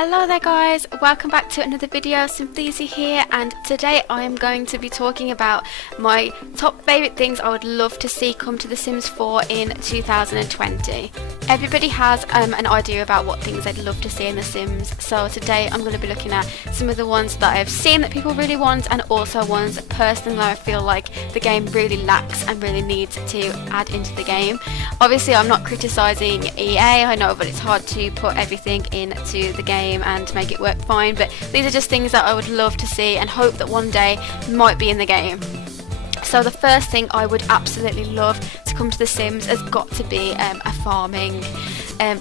Hello there guys, welcome back to another video. Simply Easy here, and today I am going to be talking about my top favourite things I would love to see come to The Sims 4 in 2020. Everybody has an idea about what things they'd love to see in The Sims, so today I'm going to be looking at some of the ones that I've seen that people really want, and also ones that personally I feel like the game really lacks and really needs to add into the game. Obviously I'm not criticising EA, I know that it's hard to put everything into the game and make it work fine, but these are just things that I would love to see and hope that one day might be in the game. So the first thing I would absolutely love to come to The Sims has got to be a farming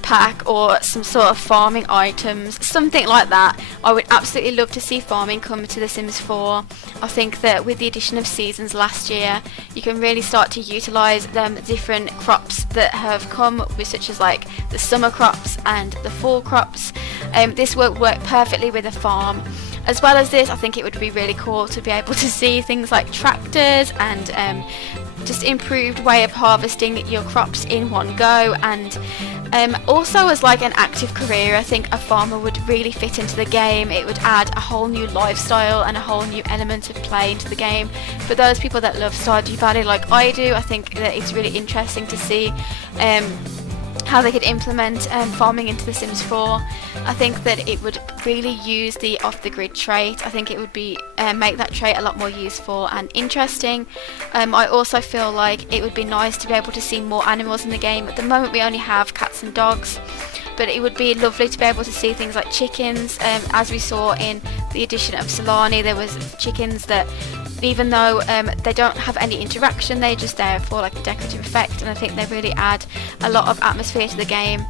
pack, or some sort of farming items, something like that. I would absolutely love to see farming come to The Sims 4. I think that with the addition of seasons last year, you can really start to utilise different crops that have come, such as like the summer crops and the fall crops. This would work perfectly with a farm. As well as this, I think it would be really cool to be able to see things like tractors and just improved way of harvesting your crops in one go, and also as like an active career, I think a farmer would really fit into the game. It would add a whole new lifestyle and a whole new element of play into the game. For those people that love Stardew Valley like I do, I think that it's really interesting to see how they could implement farming into The Sims 4. I think that it would really use the off-the-grid trait. I think it would be make that trait a lot more useful and interesting. I also feel like it would be nice to be able to see more animals in the game. At the moment we only have cats and dogs, but it would be lovely to be able to see things like chickens. As we saw in the addition of Solani, there was chickens that, even though they don't have any interaction, they're just there for like a decorative effect, and I think they really add a lot of atmosphere to the game.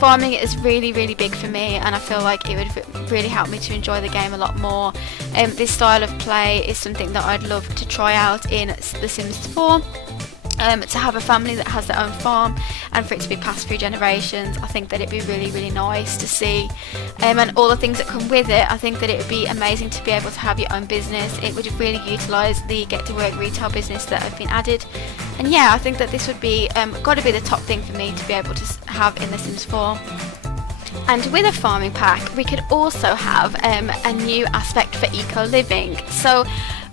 Farming is really big for me, and I feel like it would really help me to enjoy the game a lot more. This style of play is something that I'd love to try out in The Sims 4. To have a family that has their own farm and for it to be passed through generations, I think that it'd be really nice to see, and all the things that come with it. I think that it would be amazing to be able to have your own business. It would really utilise the get to work retail business that have been added, and yeah, I think that this would be got to be the top thing for me to be able to have in The Sims 4. And with a farming pack we could also have a new aspect for eco-living. So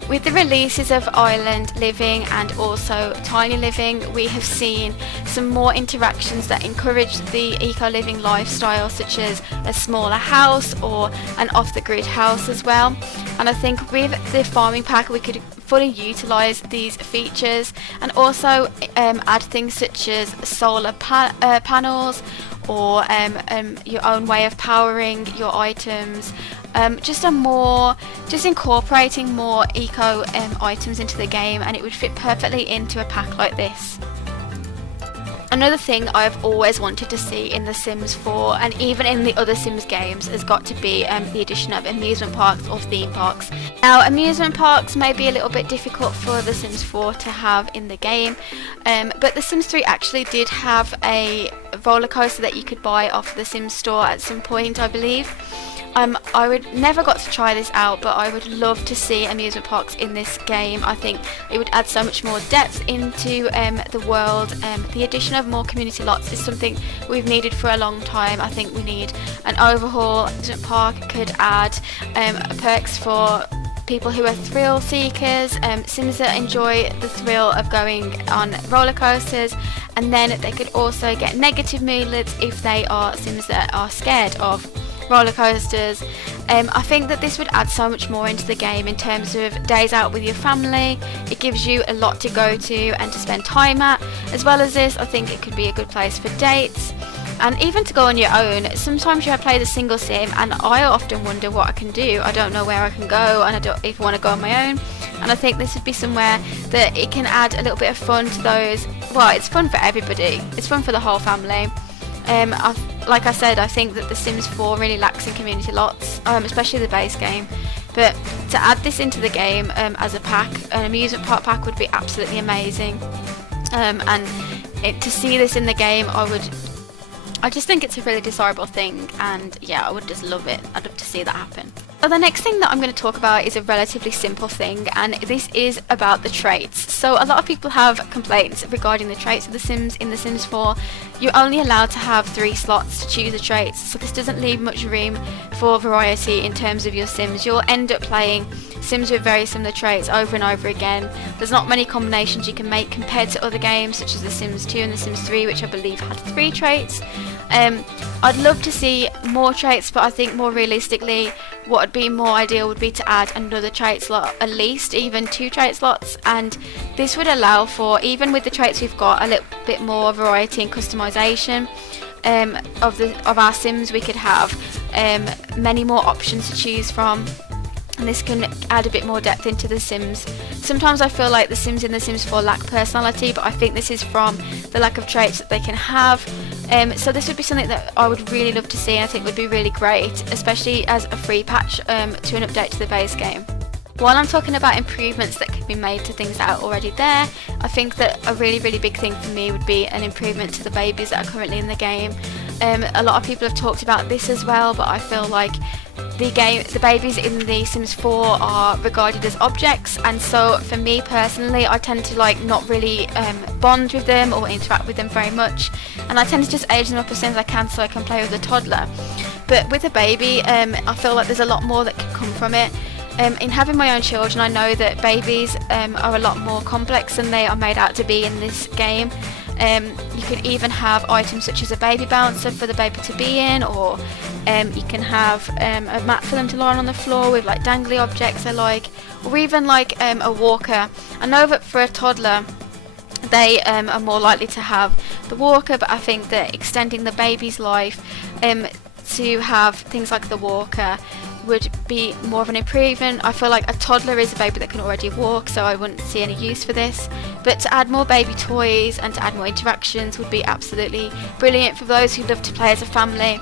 with the releases of Island Living and also Tiny Living, we have seen some more interactions that encourage the eco-living lifestyle, such as a smaller house or an off-the-grid house as well. And I think with the farming pack we could fully utilise these features, and also add things such as solar panels, or your own way of powering your items. Just incorporating more eco items into the game, and it would fit perfectly into a pack like this. Another thing I've always wanted to see in The Sims 4, and even in the other Sims games, has got to be the addition of amusement parks or theme parks. Now, amusement parks may be a little bit difficult for The Sims 4 to have in the game, but The Sims 3 actually did have a roller coaster that you could buy off the Sims store at some point, I believe. I would never got to try this out, but I would love to see amusement parks in this game. I think it would add so much more depth into the world. The addition of more community lots is something we've needed for a long time. I think we need an overhaul. Amusement park could add perks for people who are thrill seekers, Sims that enjoy the thrill of going on roller coasters, and then they could also get negative moodlets if they are Sims that are scared of roller coasters. I think that this would add so much more into the game in terms of days out with your family. It gives you a lot to go to and to spend time at. As well as this, I think it could be a good place for dates, and even to go on your own. Sometimes you have played a single sim, and I often wonder what I can do. I don't know where I can go, and I don't even want to go on my own. And I think this would be somewhere that it can add a little bit of fun to those. Well, it's fun for everybody. It's fun for the whole family. Like I said, I think that The Sims 4 really lacks in community lots, especially the base game. But to add this into the game as a pack, an amusement park pack, would be absolutely amazing. To see this in the game, I just think it's a really desirable thing, and yeah, I would just love it. I'd love to see that happen. So the next thing that I'm going to talk about is a relatively simple thing, and this is about the traits. So a lot of people have complaints regarding the traits of The Sims in The Sims 4. You're only allowed to have 3 slots to choose the traits, so this doesn't leave much room for variety in terms of your Sims. You'll end up playing Sims with very similar traits over and over again. There's not many combinations you can make compared to other games such as The Sims 2 and The Sims 3, which I believe had 3 traits. I'd love to see more traits, but I think more realistically what would be more ideal would be to add another trait slot, at least even 2 trait slots, and this would allow for, even with the traits we've got, a little bit more variety and customization of our Sims. We could have many more options to choose from, and this can add a bit more depth into The Sims. Sometimes I feel like the Sims in The Sims 4 lack personality, but I think this is from the lack of traits that they can have. So this would be something that I would really love to see, and I think would be really great, especially as a free patch to an update to the base game. While I'm talking about improvements that could be made to things that are already there, I think that a really big thing for me would be an improvement to the babies that are currently in the game. A lot of people have talked about this as well, but I feel like the babies in The Sims 4 are regarded as objects, and so for me personally, I tend to not really bond with them or interact with them very much, and I tend to just age them up as soon as I can so I can play with a toddler. But with a baby, I feel like there's a lot more that could come from it. In having my own children, I know that babies are a lot more complex than they are made out to be in this game. You can even have items such as a baby bouncer for the baby to be in, or you can have a mat for them to lie on the floor with dangly objects or even a walker. I know that for a toddler they are more likely to have the walker, but I think that extending the baby's life to have things like the walker would be more of an improvement. I feel like a toddler is a baby that can already walk, so I wouldn't see any use for this, but to add more baby toys and to add more interactions would be absolutely brilliant for those who love to play as a family.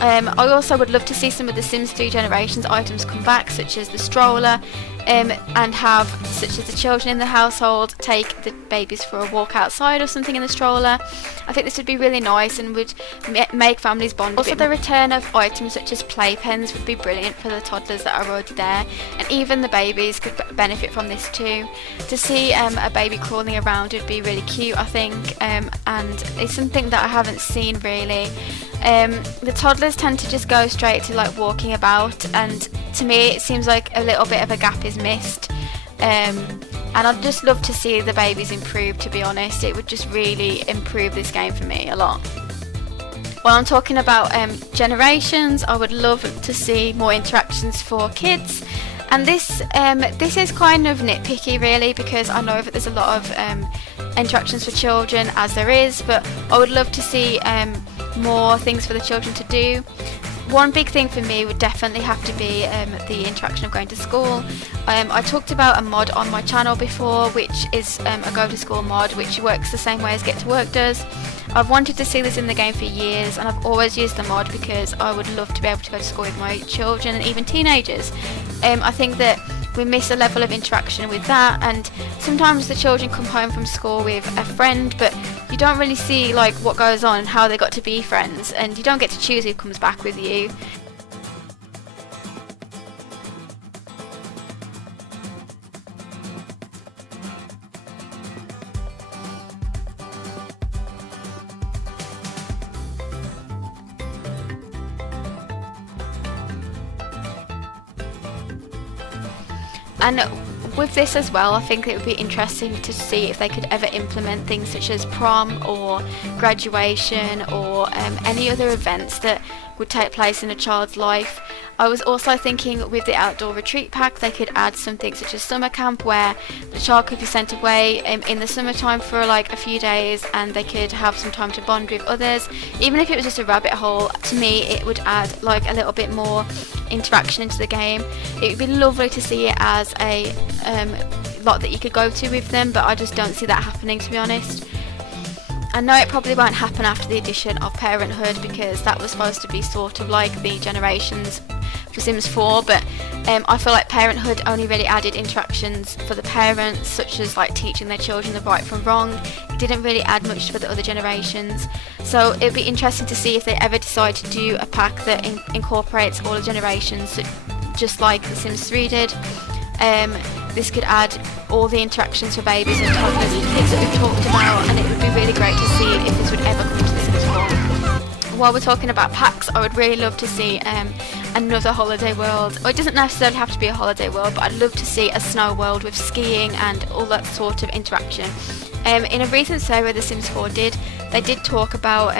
I also would love to see some of the Sims 3 Generations items come back, such as the stroller, and have such as the children in the household take the babies for a walk outside or something in the stroller. I think this would be really nice and would make families bond. Also, the return of items such as playpens would be brilliant for the toddlers that are already there, and even the babies could benefit from this too. To see a baby crawling around would be really cute, I think, and it's something that I haven't seen really. The toddlers tend to just go straight to walking about, and to me it seems like a little bit of a gap is missed, and I'd just love to see the babies improve, to be honest. It would just really improve this game for me a lot. While I'm talking about generations, I would love to see more interactions for kids, and this is kind of nitpicky really, because I know that there's a lot of interactions for children as there is, but I would love to see more things for the children to do. One big thing for me would definitely have to be the interaction of going to school. I talked about a mod on my channel before, which is a go to school mod, which works the same way as Get to Work does. I've wanted to see this in the game for years, and I've always used the mod because I would love to be able to go to school with my children and even teenagers. I think that we miss a level of interaction with that, and sometimes the children come home from school with a friend, but you don't really see what goes on and how they got to be friends, and you don't get to choose who comes back with you. And with this as well, I think it would be interesting to see if they could ever implement things such as prom or graduation or any other events that would take place in a child's life. I was also thinking with the outdoor retreat pack they could add something such as summer camp, where the child could be sent away in the summertime for a few days, and they could have some time to bond with others. Even if it was just a rabbit hole, to me it would add a little bit more interaction into the game. It would be lovely to see it as a lot that you could go to with them, but I just don't see that happening, to be honest. I know it probably won't happen after the addition of Parenthood, because that was supposed to be sort of like the Generations for Sims 4, but I feel like Parenthood only really added interactions for the parents, such as teaching their children the right from wrong. It didn't really add much for the other generations, so it'd be interesting to see if they ever decide to do a pack that incorporates all the generations, just like The Sims 3 did. This could add all the interactions for babies and toddlers and things that we've talked about, and it would be really great to see if this would ever come to The Sims 4. While we're talking about packs, I would really love to see another holiday world. Or it doesn't necessarily have to be a holiday world, but I'd love to see a snow world with skiing and all that sort of interaction. In a recent survey The Sims 4 did, they did talk about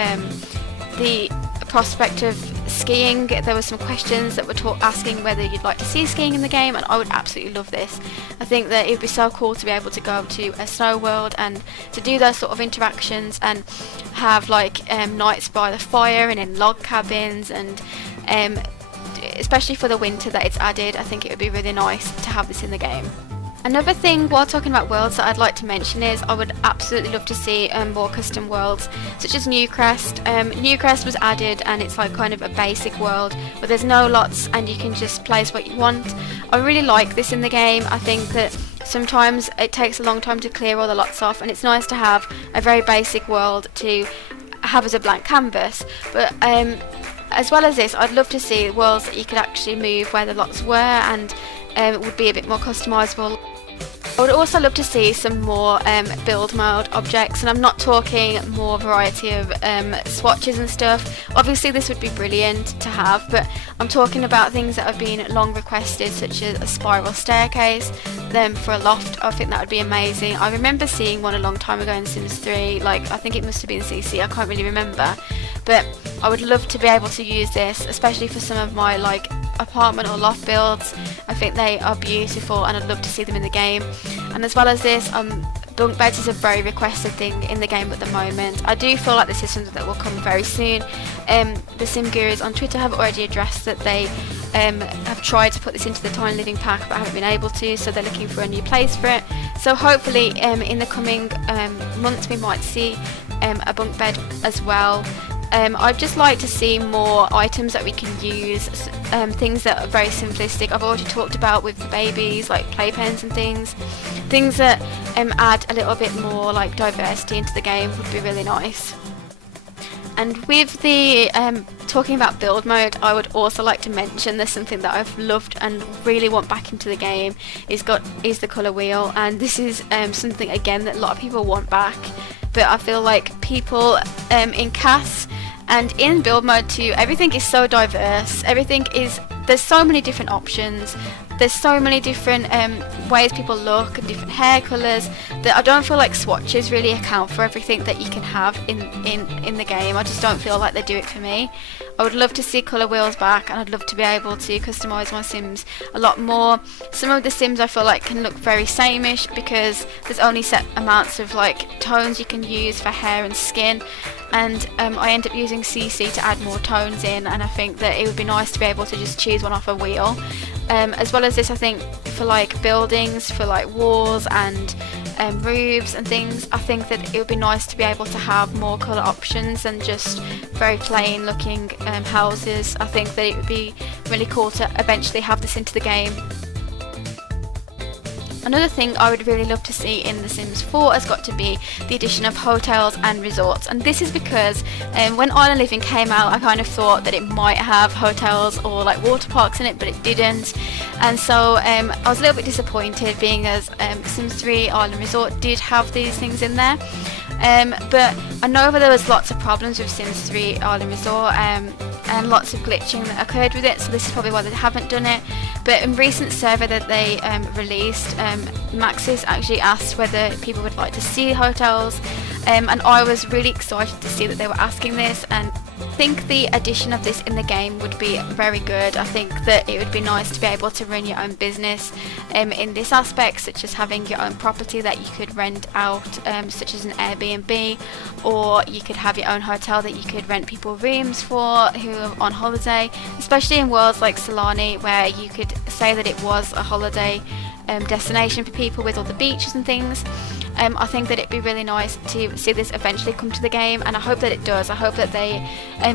the prospect of skiing. There were some questions that were asking whether you'd like to see skiing in the game, and I would absolutely love this. I think that it would be so cool to be able to go to a snow world and to do those sort of interactions and have like nights by the fire and in log cabins, and especially for the winter that it's added, I think it would be really nice to have this in the game. Another thing while talking about worlds that I'd like to mention is I would absolutely love to see more custom worlds, such as Newcrest. Newcrest was added, and it's like kind of a basic world where there's no lots and you can just place what you want. I really like this in the game. I think that sometimes it takes a long time to clear all the lots off, and it's nice to have a very basic world to have as a blank canvas. But as well as this, I'd love to see worlds that you could actually move where the lots were, and it would be a bit more customizable. I would also love to see some more build mode objects, and I'm not talking more variety of swatches and stuff. Obviously this would be brilliant to have, but I'm talking about things that have been long requested, such as a spiral staircase. Then for a loft, I think that would be amazing. I remember seeing one a long time ago in Sims 3, like I think it must have been CC, I can't really remember, but I would love to be able to use this, especially for some of my like apartment or loft builds. I think they are beautiful and I'd love to see them in the game. And as well as this, bunk beds is a very requested thing in the game at the moment. I do feel like this is something that will come very soon. The Sim Gurus on Twitter have already addressed that they have tried to put this into the Tiny Living pack but haven't been able to, so they're looking for a new place for it. So hopefully in the coming months we might see a bunk bed as well. I'd just like to see more items that we can use, things that are very simplistic. I've already talked about with the babies, like playpens and things that add a little bit more like diversity into the game would be really nice. And with the talking about build mode, I would also like to mention there's something that I've loved and really want back into the game is the colour wheel, and this is something again that a lot of people want back, but I feel like people in CAS and in build mode too, everything is so diverse. There's so many different options. There's so many different ways people look and different hair colours that I don't feel like swatches really account for everything that you can have in the game. I just don't feel like they do it for me. I would love to see colour wheels back, and I'd love to be able to customise my Sims a lot more. Some of the Sims I feel like can look very sameish because there's only set amounts of like tones you can use for hair and skin, and I end up using CC to add more tones in, and I think that it would be nice to be able to just choose one off a wheel. As well as this, I think for like buildings, for like walls and roofs and things, I think that it would be nice to be able to have more colour options than just very plain looking houses. I think that it would be really cool to eventually have this into the game. Another thing I would really love to see in The Sims 4 has got to be the addition of hotels and resorts, and this is because when Island Living came out I kind of thought that it might have hotels or like water parks in it, but it didn't, and so I was a little bit disappointed, being as Sims 3 Island Resort did have these things in there. But I know that there was lots of problems with Sims 3 Island Resort and lots of glitching that occurred with it, so this is probably why they haven't done it. But in recent survey that they released, Maxis actually asked whether people would like to see hotels, and I was really excited to see that they were asking this, and I think the addition of this in the game would be very good. I think that it would be nice to be able to run your own business in this aspect, such as having your own property that you could rent out, such as an Airbnb, or you could have your own hotel that you could rent people rooms for who are on holiday, especially in worlds like Solani where you could say that it was a holiday destination for people with all the beaches and things. I think that it'd be really nice to see this eventually come to the game, and I hope that it does. I hope that they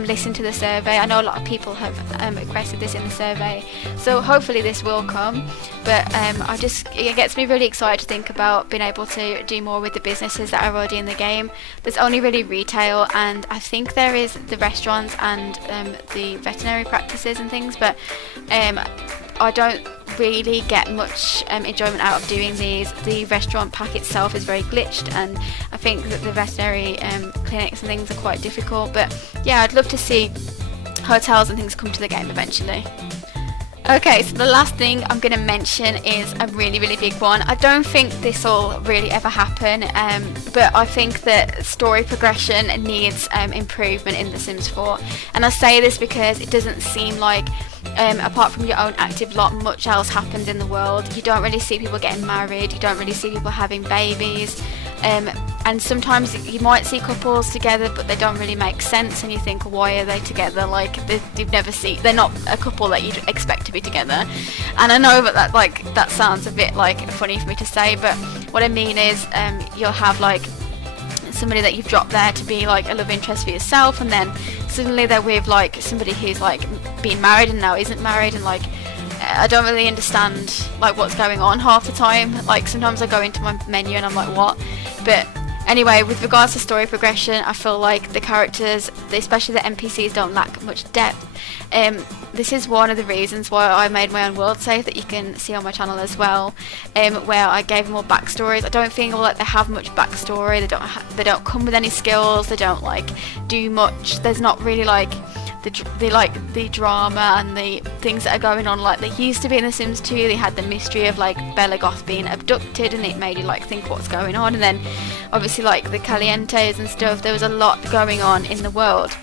listen to the survey. I know a lot of people have requested this in the survey, so hopefully this will come. But it gets me really excited to think about being able to do more with the businesses that are already in the game. There's only really retail, and I think there is the restaurants and the veterinary practices and things, but I don't really get much enjoyment out of doing these. The restaurant pack itself is very glitched, and I think that the veterinary clinics and things are quite difficult. But yeah, I'd love to see hotels and things come to the game eventually. Okay, so the last thing I'm going to mention is a really big one. I don't think this will really ever happen, but I think that story progression needs improvement in The Sims 4. And I say this because it doesn't seem like, apart from your own active lot, much else happens in the world. You don't really see people getting married, you don't really see people having babies, and sometimes you might see couples together but they don't really make sense, and you think, why are they together? Like, they're not a couple that you'd expect to be together. And I know that sounds a bit like funny for me to say, but what I mean is you'll have like somebody that you've dropped there to be like a love interest for yourself, and then suddenly they're with like somebody who's like been married and now isn't married, and like I don't really understand like what's going on half the time. Like sometimes I go into my menu and I'm like, what? But anyway, with regards to story progression, I feel like the characters, especially the NPCs, don't lack much depth. This is one of the reasons why I made my own world save that you can see on my channel as well, where I gave them all backstories. I don't feel like they have much backstory. They don't come with any skills. They don't like do much. There's not really like the drama and the things that are going on like they used to be in The Sims 2. They had the mystery of like Bella Goth being abducted, and it made you like think what's going on. And then obviously like the Calientes and stuff. There was a lot going on in the world,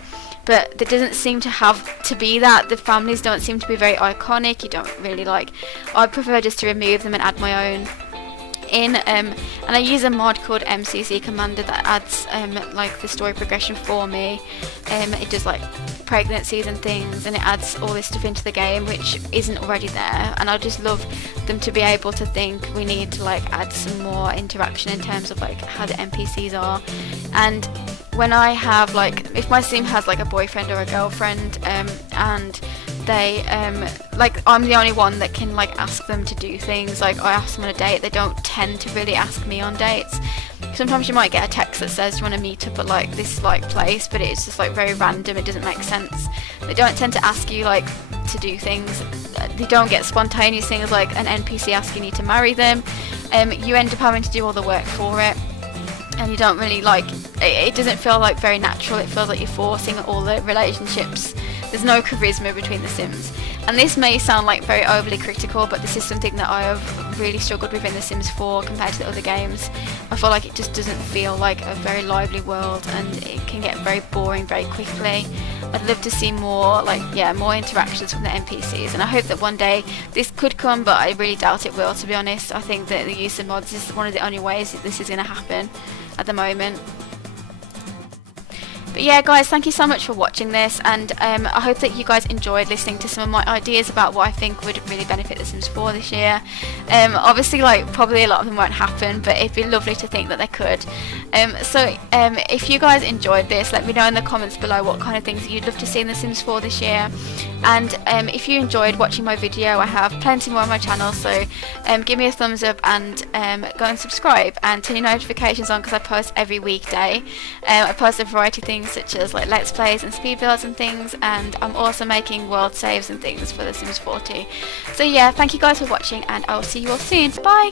but there doesn't seem to have to be that. The families don't seem to be very iconic. You don't really like. I prefer just to remove them and add my own in, and I use a mod called MCC Commander that adds like the story progression for me. It does like pregnancies and things, and it adds all this stuff into the game which isn't already there, and I just love them to be able to think we need to like add some more interaction in terms of like how the NPCs are. And when I have like, if my sim has like a boyfriend or a girlfriend, and they like I'm the only one that can like ask them to do things. Like I ask them on a date, they don't tend to really ask me on dates. Sometimes you might get a text that says, do you want to meet up at like this like place, but it's just like very random, it doesn't make sense. They don't tend to ask you like to do things. They don't get spontaneous things like an NPC asking you to marry them. You end up having to do all the work for it, and you don't really like it doesn't feel like very natural. It feels like you're forcing all the relationships. There's no charisma between the Sims. And this may sound like very overly critical, but this is something that I have really struggled with in The Sims 4 compared to the other games. I feel like it just doesn't feel like a very lively world, and it can get very boring very quickly. I'd love to see more more interactions from the NPCs, and I hope that one day this could come, but I really doubt it will, to be honest. I think that the use of mods is one of the only ways that this is going to happen at the moment. But yeah guys, thank you so much for watching this, and I hope that you guys enjoyed listening to some of my ideas about what I think would really benefit The Sims 4 this year. Obviously probably a lot of them won't happen, but it'd be lovely to think that they could. So if you guys enjoyed this, let me know in the comments below what kind of things you'd love to see in The Sims 4 this year. And if you enjoyed watching my video, I have plenty more on my channel, so give me a thumbs up and go and subscribe and turn your notifications on, because I post every weekday. I post a variety of things such as like let's plays and speed builds and things, and I'm also making world saves and things for The Sims 40. So yeah, thank you guys for watching, and I'll see you all soon. Bye!